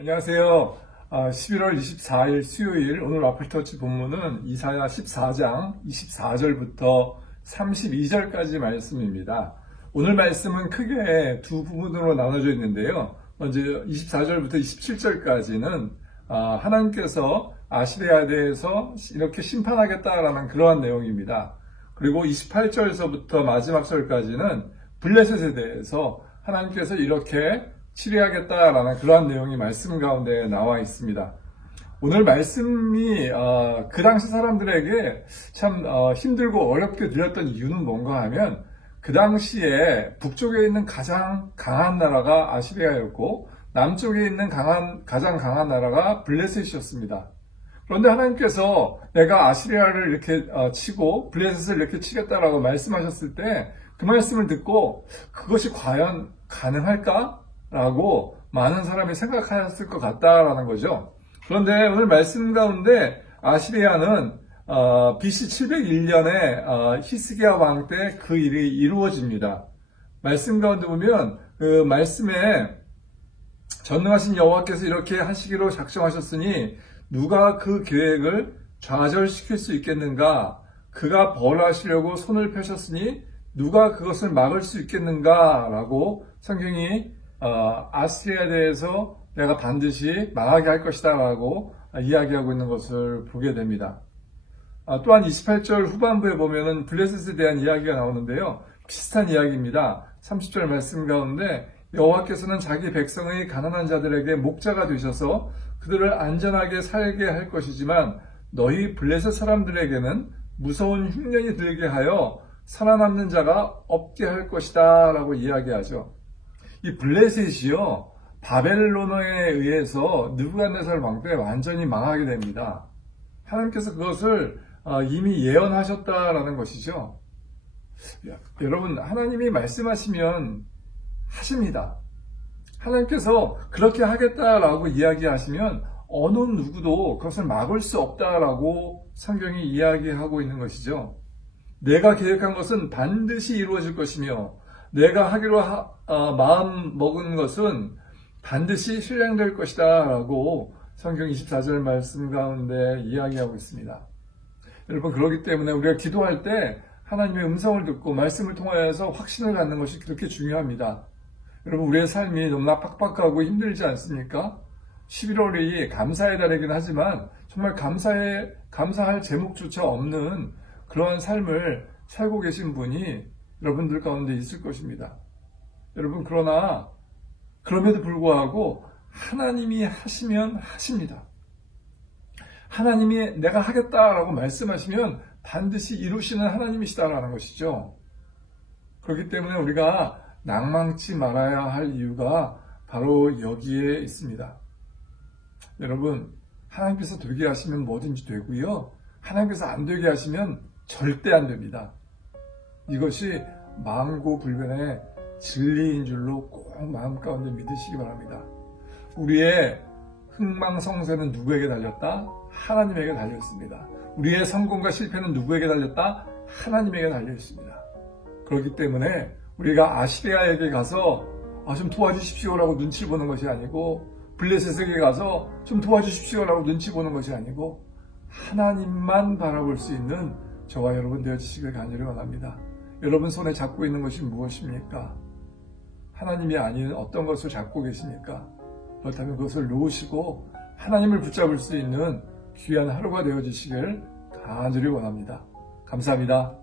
안녕하세요. 11월 24일 수요일 오늘 와플터치 본문은 이사야 14장 24절부터 32절까지 말씀입니다. 오늘 말씀은 크게 두 부분으로 나눠져 있는데요. 먼저 24절부터 27절까지는 하나님께서 아시리아에 대해서 이렇게 심판하겠다라는 그러한 내용입니다. 그리고 28절에서부터 마지막 절까지는 블레셋에 대해서 하나님께서 이렇게 치료하겠다라는 그러한 내용이 말씀 가운데 나와 있습니다. 오늘 말씀이 그 당시 사람들에게 참 힘들고 어렵게 들렸던 이유는 뭔가 하면 그 당시에 북쪽에 있는 가장 강한 나라가 아시리아였고 남쪽에 있는 가장 강한 나라가 블레셋이었습니다. 그런데 하나님께서 내가 아시리아를 이렇게 치고 블레셋을 이렇게 치겠다라고 말씀하셨을 때 그 말씀을 듣고 그것이 과연 가능할까? 라고 많은 사람이 생각하였을 것 같다라는 거죠. 그런데 오늘 말씀 가운데 아시리아는 BC 701년에 히스기야 왕 때 그 일이 이루어집니다. 말씀 가운데 보면 그 말씀에 전능하신 여호와께서 이렇게 하시기로 작정하셨으니 누가 그 계획을 좌절시킬 수 있겠는가? 그가 벌하시려고 손을 펴셨으니 누가 그것을 막을 수 있겠는가? 라고 성경이 아시리아에 대해서 내가 반드시 망하게 할 것이다 라고 이야기하고 있는 것을 보게 됩니다. 또한 28절 후반부에 보면은 블레셋에 대한 이야기가 나오는데요. 비슷한 이야기입니다. 30절 말씀 가운데 여호와께서는 자기 백성의 가난한 자들에게 목자가 되셔서 그들을 안전하게 살게 할 것이지만 너희 블레셋 사람들에게는 무서운 흉년이 들게 하여 살아남는 자가 없게 할 것이다 라고 이야기하죠. 이 블레셋이요, 바벨론에 의해서 느부갓네살 왕 때 완전히 망하게 됩니다. 하나님께서 그것을 이미 예언하셨다라는 것이죠. 여러분, 하나님이 말씀하시면 하십니다. 하나님께서 그렇게 하겠다라고 이야기하시면 어느 누구도 그것을 막을 수 없다라고 성경이 이야기하고 있는 것이죠. 내가 계획한 것은 반드시 이루어질 것이며 내가 하기로 마음 먹은 것은 반드시 실행될 것이다 라고 성경 24절 말씀 가운데 이야기하고 있습니다. 여러분, 그렇기 때문에 우리가 기도할 때 하나님의 음성을 듣고 말씀을 통하여서 확신을 갖는 것이 그렇게 중요합니다. 여러분, 우리의 삶이 너무나 팍팍하고 힘들지 않습니까? 11월이 감사의 달이긴 하지만 정말 감사할 제목조차 없는 그러한 삶을 살고 계신 분이 여러분들 가운데 있을 것입니다. 여러분, 그러나 그럼에도 불구하고 하나님이 하시면 하십니다. 하나님이 내가 하겠다라고 말씀하시면 반드시 이루시는 하나님이시다라는 것이죠. 그렇기 때문에 우리가 낭망치 말아야 할 이유가 바로 여기에 있습니다. 여러분, 하나님께서 되게 하시면 뭐든지 되고요. 하나님께서 안 되게 하시면 절대 안 됩니다. 이것이 만고불변의 진리인 줄로 꼭 마음 가운데 믿으시기 바랍니다. 우리의 흥망성쇠는 누구에게 달렸다? 하나님에게 달렸습니다. 우리의 성공과 실패는 누구에게 달렸다? 하나님에게 달려있습니다. 그렇기 때문에 우리가 아시리아에게 가서 좀 도와주십시오라고 눈치 보는 것이 아니고 블레셋에게 가서 좀 도와주십시오라고 눈치 보는 것이 아니고 하나님만 바라볼 수 있는 저와 여러분 되어주시길 간절히 원합니다. 여러분 손에 잡고 있는 것이 무엇입니까? 하나님이 아닌 어떤 것을 잡고 계십니까? 그렇다면 그것을 놓으시고 하나님을 붙잡을 수 있는 귀한 하루가 되어주시길 간절히 원합니다. 감사합니다.